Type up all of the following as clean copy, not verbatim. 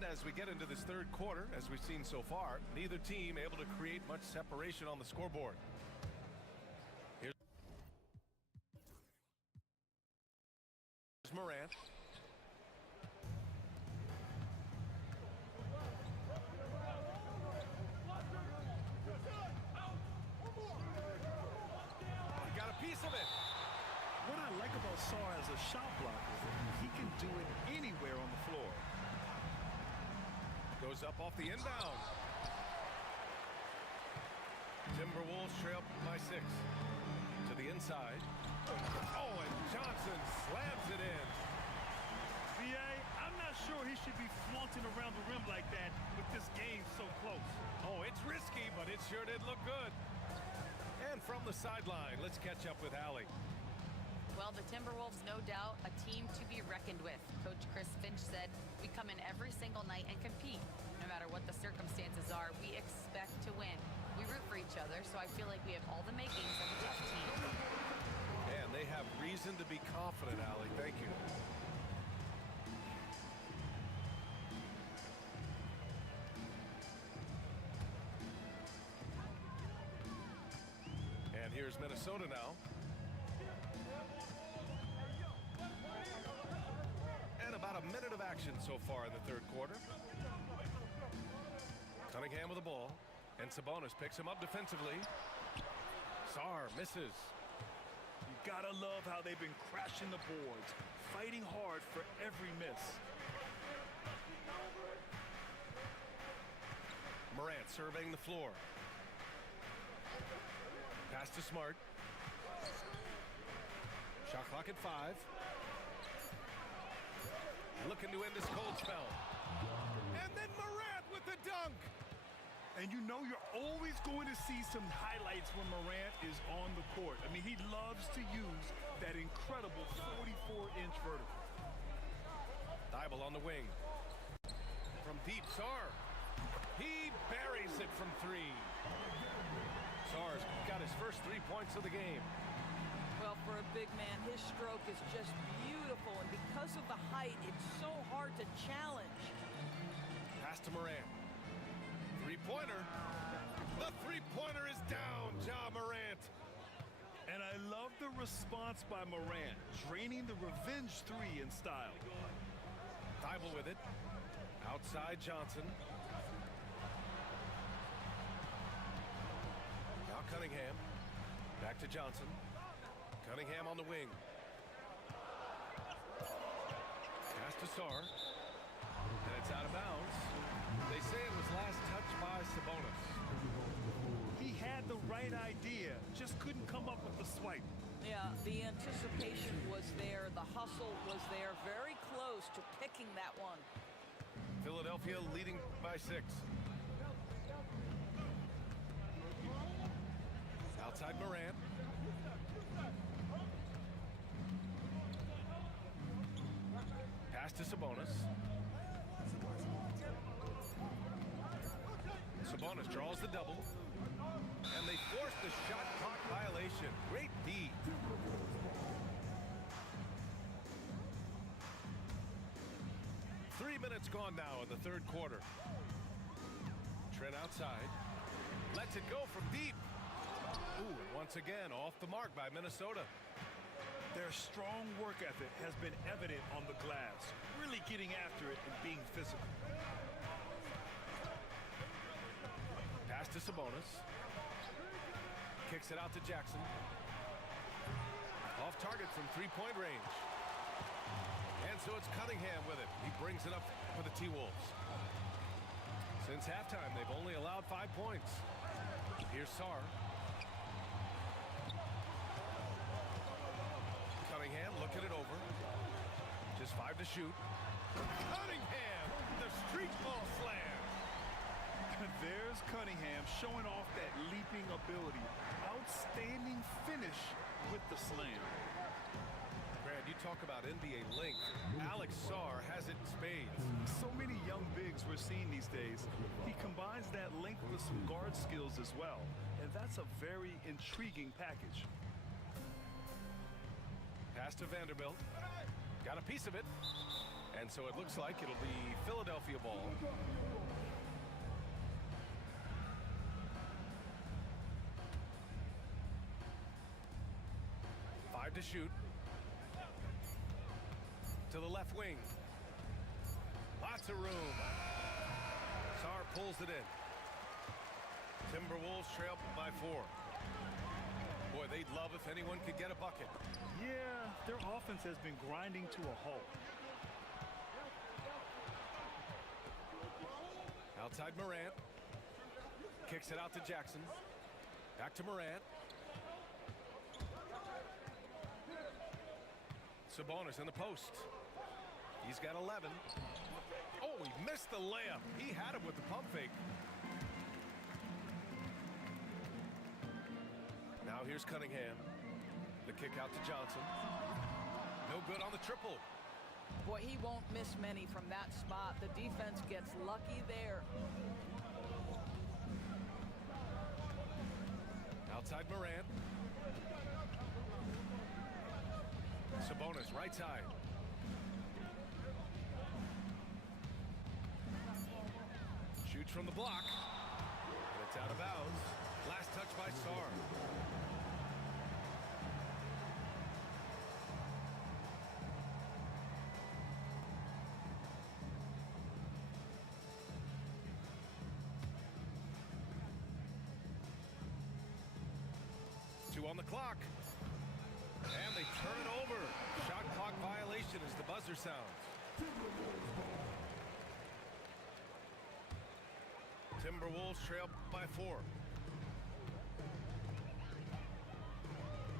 And as we get into this third quarter, as we've seen so far, neither team able to create much separation on the scoreboard. Here's Morant. He got a piece of it. What I like about Sarr as a shot blocker is that he can do it anywhere on the floor. Goes up off the inbound. Timberwolves trail by 6. To the inside. Oh, and Johnson slams it in. B.A., I'm not sure he should be flaunting around the rim like that with this game so close. Oh, it's risky, but it sure did look good. And from the sideline, let's catch up with Allie. Well, the Timberwolves, no doubt, a team to be reckoned with. Coach Chris Finch said, we come in every single night and compete. No matter what the circumstances are, we expect to win. We root for each other, so I feel like we have all the makings of a tough team. And they have reason to be confident, Allie. Thank you. And here's Minnesota now. And about a minute of action so far in the third quarter. Cunningham with the ball. And Sabonis picks him up defensively. Sarr misses. You gotta love how they've been crashing the boards, fighting hard for every miss. Morant surveying the floor. Pass to Smart. Shot clock at 5. Looking to end this cold spell. And then Morant with the dunk. And you know you're always going to see some highlights when Morant is on the court. I mean, he loves to use that incredible 44-inch vertical. Thibault on the wing. From deep, Sarr. He buries it from 3. Sarr's got his first 3 points of the game. Well, for a big man, his stroke is just beautiful, and because of the height, it's so hard to challenge. Pass to Morant. Three-pointer. The three-pointer is down, Ja Morant. And I love the response by Morant, draining the revenge 3 in style. Thibault with it. Outside Johnson. Now Cunningham. Back to Johnson. Cunningham on the wing. Pass to Sarr. And it's out of bounds. They say it was last touched by Sabonis. He had the right idea, just couldn't come up with the swipe. Yeah, the anticipation was there. The hustle was there. Very close to picking that one. Philadelphia leading by 6. Outside Morant. Pass to Sabonis. Sabonis draws the double. And they force the shot clock violation. Great D. Three minutes gone now in the third quarter. Trent outside. Lets it go from deep. Ooh, and once again, off the mark by Minnesota. Their strong work ethic has been evident on the glass, really getting after it and being physical. Pass to Sabonis. Kicks it out to Jackson. Off target from three-point range. And so it's Cunningham with it. He brings it up for the T-Wolves. Since halftime, they've only allowed 5 points. Here's Sarr. Cunningham looking it over. Just 5 to shoot. Cunningham, the street ball slam. There's Cunningham showing off that leaping ability. Outstanding finish with the slam. Brad, you talk about NBA length. Alex Sarr has it in spades. So many young bigs we're seeing these days. He combines that length with some guard skills as well. And that's a very intriguing package. Pass to Vanderbilt. Got a piece of it. And so it looks like it'll be Philadelphia ball. Five to shoot. To the left wing. Lots of room. Sarr pulls it in. Timberwolves trail by 4. Boy, they'd love if anyone could get a bucket. Yeah, their offense has been grinding to a halt. Outside Morant. Kicks it out to Jackson. Back to Morant. Sabonis in the post. He's got 11. Oh, he missed the layup. He had him with the pump fake. Now here's Cunningham. The kick out to Johnson. No good on the triple. Boy, he won't miss many from that spot. The defense gets lucky there. Outside Morant. Sabonis right side. Shoots from the block. And it's out of bounds. Last touch by Sarr. Two on the clock. And they turn it over. Shot clock violation as the buzzer sounds. Timberwolves trail by 4.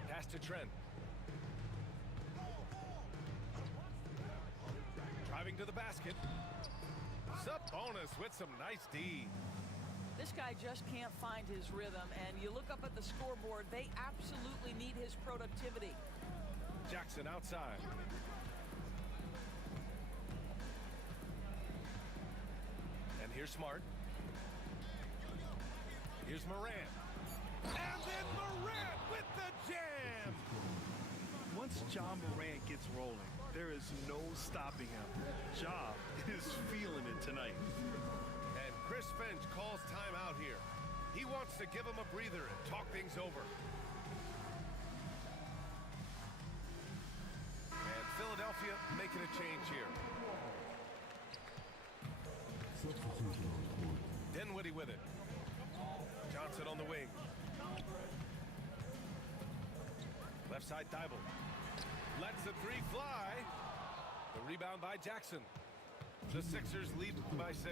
Pass to Trent. Driving to the basket. Sabonis with some nice D. This guy just can't find his rhythm, and you look up at the scoreboard, they absolutely need his productivity. Jackson outside. And here's Smart. Here's Morant. And then Morant with the jam. Once John Morant gets rolling, there is no stopping him. Ja is feeling it tonight. And Chris Finch calls timeout here. He wants to give him a breather and talk things over. And Philadelphia making a change here. Dinwiddie with it. Johnson on the wing. Left side Thibault. Lets the three fly. The rebound by Jackson. The Sixers lead by 6.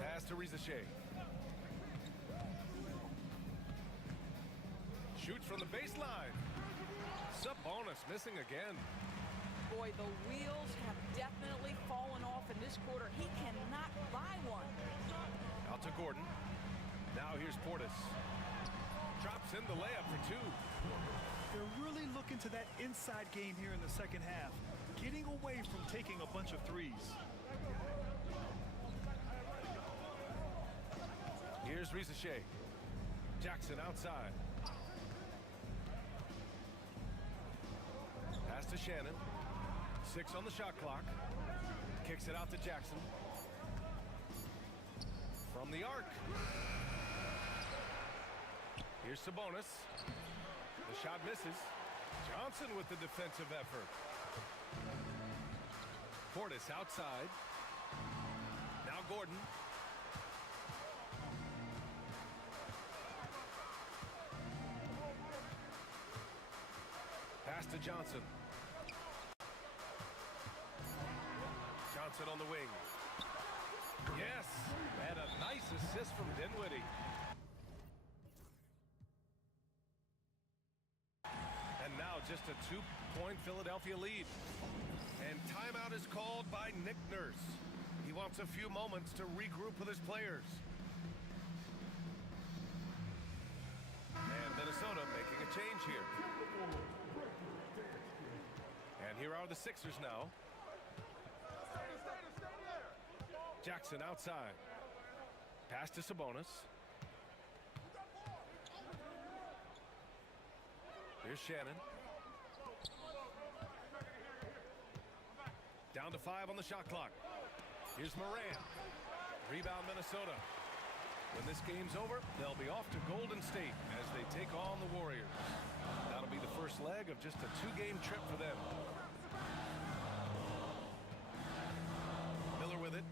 Pass to Rizashea. Shoots from the baseline. Sabonis missing again. Boy, the wheels have definitely fallen off in this quarter. He cannot buy one. Out to Gordon. Now here's Portis. Drops in the layup for 2. They're really looking to that inside game here in the second half, getting away from taking a bunch of threes. Here's Rizashea. Jackson outside. Pass to Shannon. 6 on the shot clock. Kicks it out to Jackson. From the arc. Here's Sabonis. The shot misses. Johnson with the defensive effort. Portis outside. Now Gordon. Pass to Johnson. Johnson on the wing. Yes, and a nice assist from Dinwiddie. And now just a 2-point Philadelphia lead. And timeout is called by Nick Nurse. He wants a few moments to regroup with his players. And Minnesota making a change here. And here are the Sixers now. Jackson outside. Pass to Sabonis. Here's Shannon. Down to 5 on the shot clock. Here's Moran. Rebound Minnesota. When this game's over, they'll be off to Golden State as they take on the Warriors. That'll be the first leg of just a 2-game trip for them. Miller with it.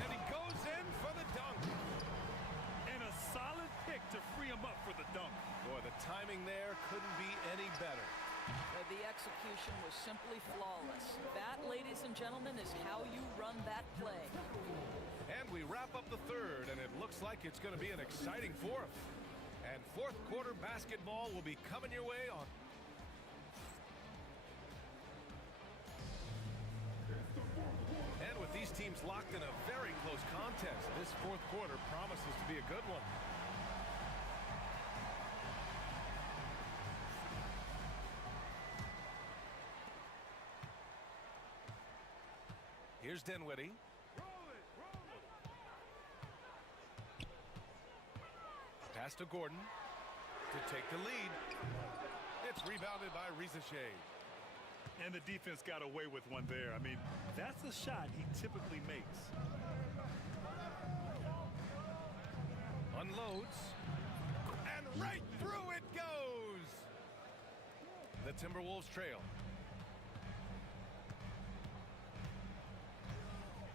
And he goes in for the dunk. And a solid pick to free him up for the dunk. Boy, the timing there couldn't be any better. The execution was simply flawless. That, ladies and gentlemen, is how you run that play. And we wrap up the third, and it looks like it's going to be an exciting fourth. And fourth quarter basketball will be coming your way on. And with these teams locked in a very close contest, this fourth quarter promises to be a good one. Here's Dinwiddie. Pass to Gordon to take the lead. It's rebounded by Rizachet. And the defense got away with one there. I mean, that's a shot he typically makes. Unloads. And right through it goes. The Timberwolves trail.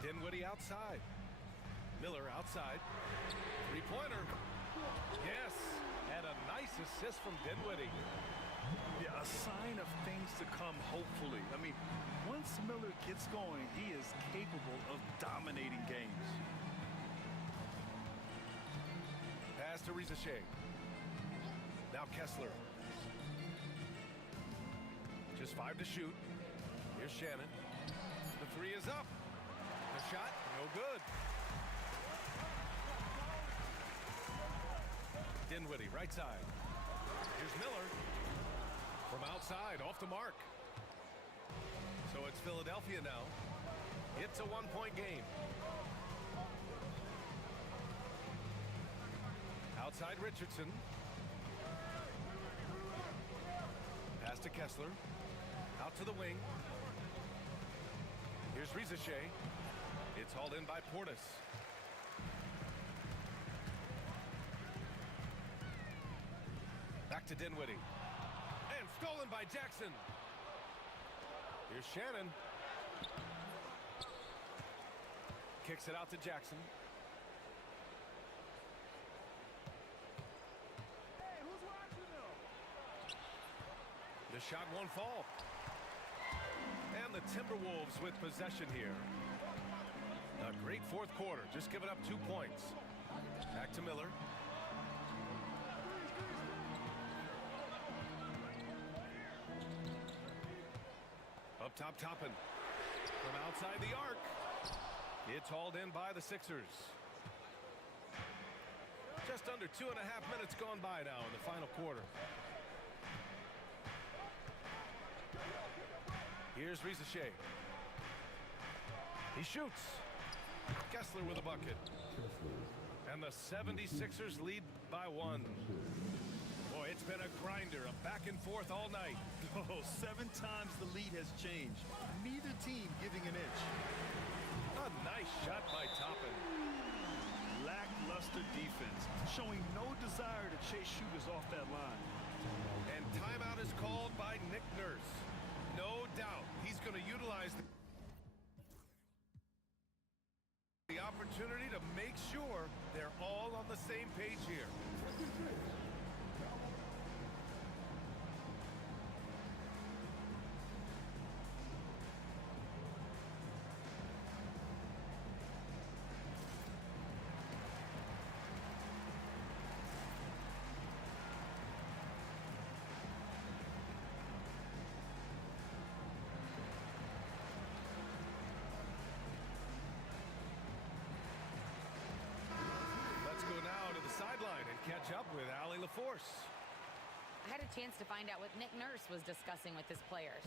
Dinwiddie outside. Miller outside. Three-pointer. Yes. And a nice assist from Dinwiddie. Yeah, a sign of things to come, hopefully. I mean, once Miller gets going, he is capable of dominating games. Pass to Rizachet. Now Kessler. Just 5 to shoot. Here's Shannon. The three is up. The shot, no good. Dinwiddie, right side. Here's Miller. From outside, off the mark. So it's Philadelphia now. It's a 1-point game. Outside Richardson. Pass to Kessler. Out to the wing. Here's Rizachet. It's hauled in by Portis. Back to Dinwiddie. And stolen by Jackson. Here's Shannon. Kicks it out to Jackson. Hey, who's watching them? The shot won't fall. And the Timberwolves with possession here. A great fourth quarter, just giving up 2 points. Back to Miller. Up top, Toppin. From outside the arc. It's hauled in by the Sixers. Just under 2.5 minutes gone by now in the final quarter. Here's Rizachet. He shoots. Kessler with a bucket. And the 76ers lead by 1. Boy, it's been a grinder, a back and forth all night. Oh, 7 times the lead has changed. Neither team giving an inch. A nice shot by Toppin. Lackluster defense, showing no desire to chase shooters off that line. And timeout is called by Nick Nurse. No doubt he's going to utilize the opportunity to make sure they're all on the same page here. Sideline and catch up with Allie LaForce. I had a chance to find out what Nick Nurse was discussing with his players.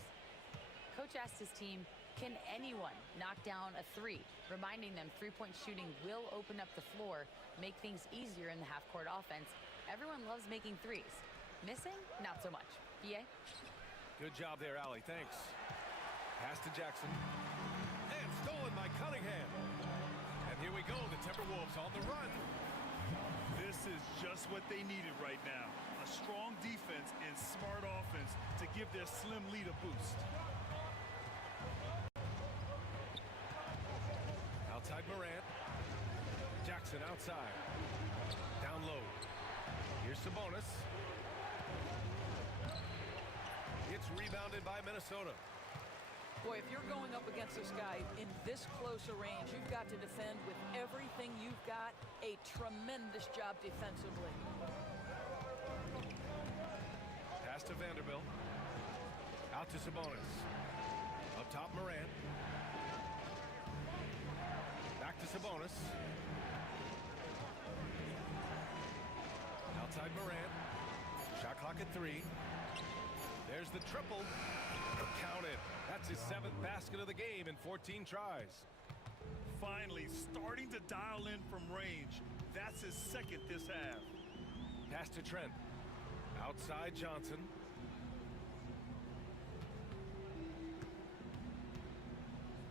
Coach asked his team, can anyone knock down a 3? Reminding them three-point shooting will open up the floor, make things easier in the half-court offense. Everyone loves making threes. Missing? Not so much. BA? Good job there, Allie. Thanks. Pass to Jackson. And stolen by Cunningham. And here we go. The Timberwolves on the run. This is just what they needed right now. A strong defense and smart offense to give their slim lead a boost. Outside Morant. Jackson outside. Down low. Here's Sabonis. It's rebounded by Minnesota. Boy, if you're going up against this guy in this close a range, you've got to defend with everything you've got. A tremendous job defensively. Pass to Vanderbilt. Out to Sabonis. Up top, Morant. Back to Sabonis. Outside Morant. Shot clock at 3. There's the triple. Counted. That's his 7th basket of the game in 14 tries. Finally starting to dial in from range. That's his 2nd this half. Pass to Trent. Outside Johnson.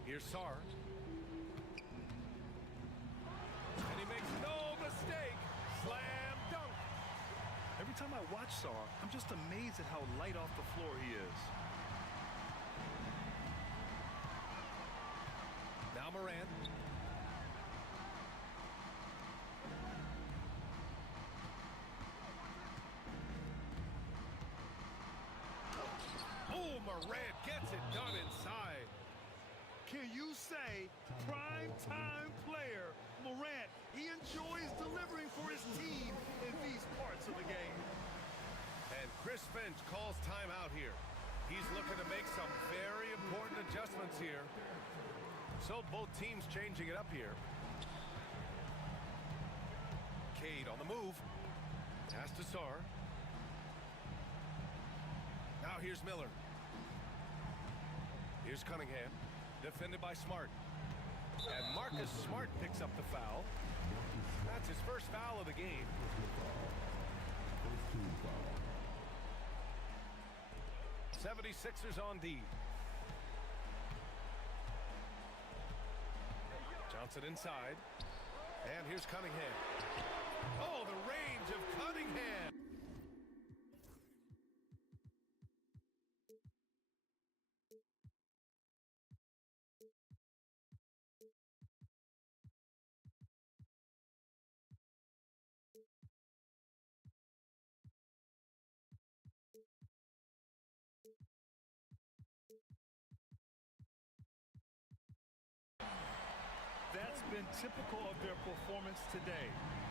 Here's Sarr. And he makes no mistake. Slam dunk. Every time I watch Sarr, I'm just amazed at how light off the floor he is. Now Morant. Oh, Morant gets it done inside. Can you say prime time player Morant? He enjoys delivering for his team in these parts of the game. And Chris Finch calls timeout here. He's looking to make some very important adjustments here. So both teams changing it up here. Cade on the move. Pass to Sarr. Now here's Miller. Here's Cunningham. Defended by Smart. And Marcus Smart picks up the foul. That's his first foul of the game. 76ers on D. Johnson inside. And here's Cunningham. Oh, the range of Cunningham. That's been typical of their performance today.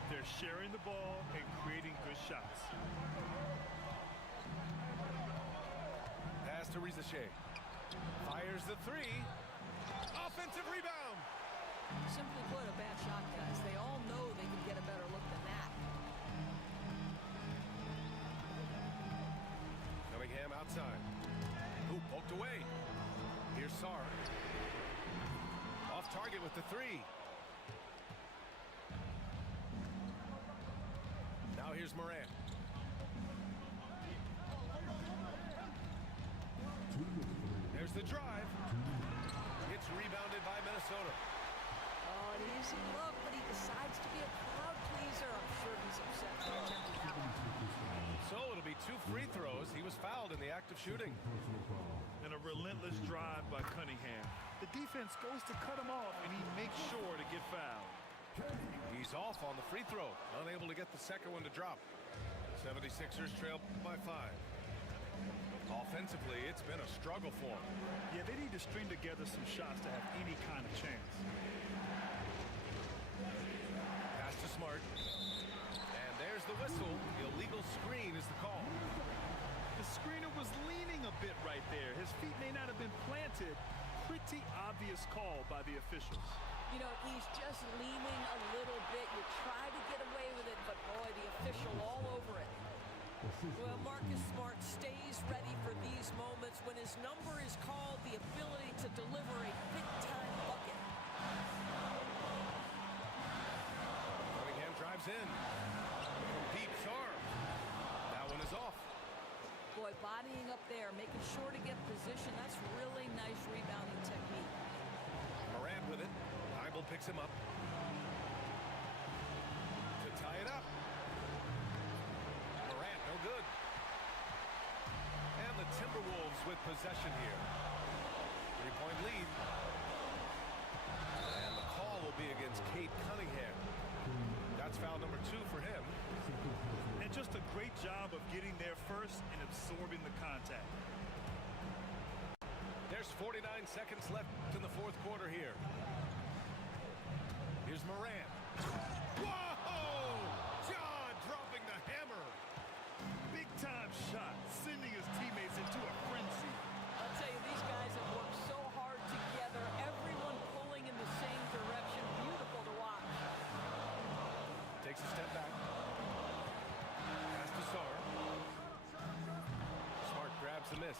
They're sharing the ball and creating good shots. Pass to Rizachet. Fires the 3. Offensive rebound. Simply put, a bad shot, guys. They all know they can get a better look than that. Cunningham outside. Ooh, poked away. Here's Sarr. Off target with the 3. Now here's Morant. There's the drive. It's rebounded by Minnesota. Oh, an easy look, but he decides to be a crowd pleaser. I'm sure he's upset for attempting that one. So it'll be 2 free throws. He was fouled in the act of shooting. And a relentless drive by Cunningham. The defense goes to cut him off, and he makes sure to get fouled. He's off on the free throw. Unable to get the second one to drop. 76ers trail by 5. Offensively, it's been a struggle for them. Yeah, they need to string together some shots to have any kind of chance. Pass to Smart. And there's the whistle. Illegal screen is the call. The screener was leaning a bit right there. His feet may not have been planted. Pretty obvious call by the officials. You know, he's just leaning a little bit. You try to get away with it, but boy, the official all over it. Well, Marcus Smart stays ready for these moments when his number is called, the ability to deliver a big-time bucket. Cunningham drives in. Deep Sarr. That one is off. Boy, by bodying up there, making sure to get position. That's really nice rebounding technique. Morant with it. Bible picks him up. To tie it up. Morant, no good. And the Timberwolves with possession here. 3-point lead. And the call will be against Kate Cunningham. That's foul number 2 for him. And just a great job of getting there first and absorbing the contact. There's 49 seconds left in the fourth quarter here. Here's Morant. Whoa! John dropping the hammer. Big time shot, sending his teammates into a frenzy. I'll tell you, these guys have worked so hard together. Everyone pulling in the same direction. Beautiful to watch. Takes a step back. Pass to Sar. Smart grabs the miss.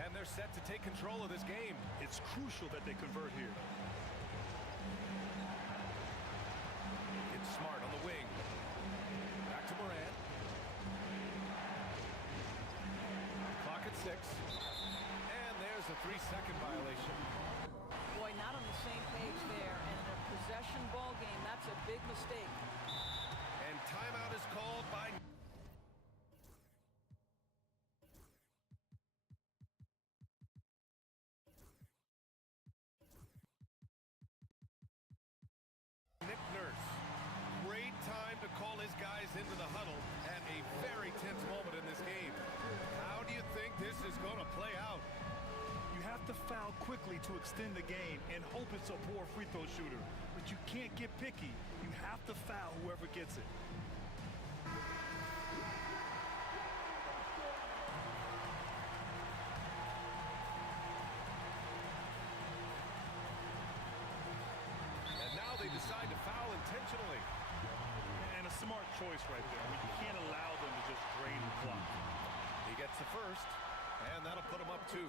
And they're set to take control of this game. It's crucial that they convert here. It's Smart on the wing. Back to Morant. Clock at 6. And there's a 3-second violation. Boy, not on the same page there. And in a possession ball game, that's a big mistake. And timeout is called by Nick Nurse. Great time to call his guys into the huddle at a very tense moment in this game. How do you think this is going to play out? You have to foul quickly to extend the game and hope it's a poor free throw shooter. But you can't get picky. You have to foul whoever gets it. And now they decide to foul intentionally. And a smart choice right there. I mean, you can't allow them to just drain the clock. He gets the first, and that'll put him up 2.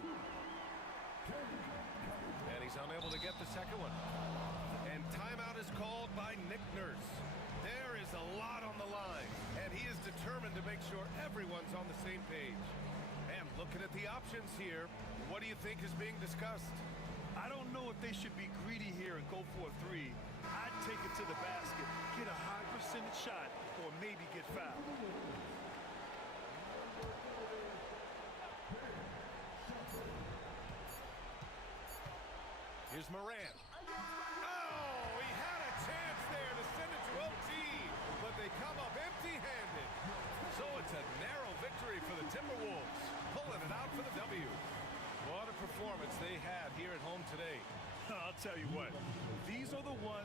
And he's unable to get the second one. And timeout is called by Nick Nurse. There is a lot on the line, and he is determined to make sure everyone's on the same page. And looking at the options here, what do you think is being discussed? I don't know if they should be greedy here and go for a 3. I'd take it to the basket, get a high percentage shot, or maybe get fouled. Here's Morant. Oh, he had a chance there to send it to OT, but they come up empty-handed. So it's a narrow victory for the Timberwolves, pulling it out for the W. What a performance they had here at home today. I'll tell you what, these are the ones